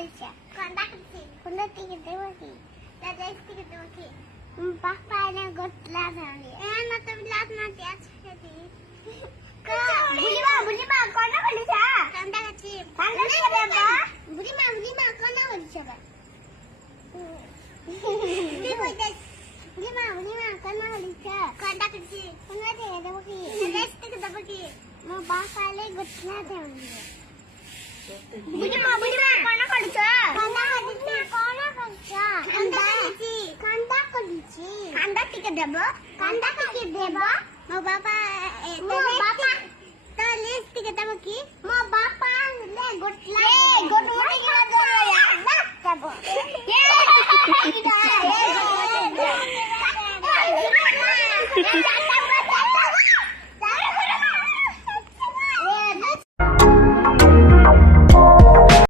হয়েছে কোনটা করছি কোনটা থেকে দেবো কি দাদা থেকে দেবো কি বাবা এনে গটলা জানি না তো বিলাত না আছে দি বুলিমা কোনটা বলিছ কোনটা করছি কোনটা থেকে দেবো বুলিমা কোনটা বলিছ বা বুলিমা কোনটা বলিছ কোনটা করছি কোনটা থেকে দেবো কি দাদা থেকে দেবো কি মো বাবা এনে গটলা জানি বুলিমা কোনটা করছ কোনটা করছ কান্দা থেকে দেব মো বাবা তাহলে থেকে দেব কি মো বাবা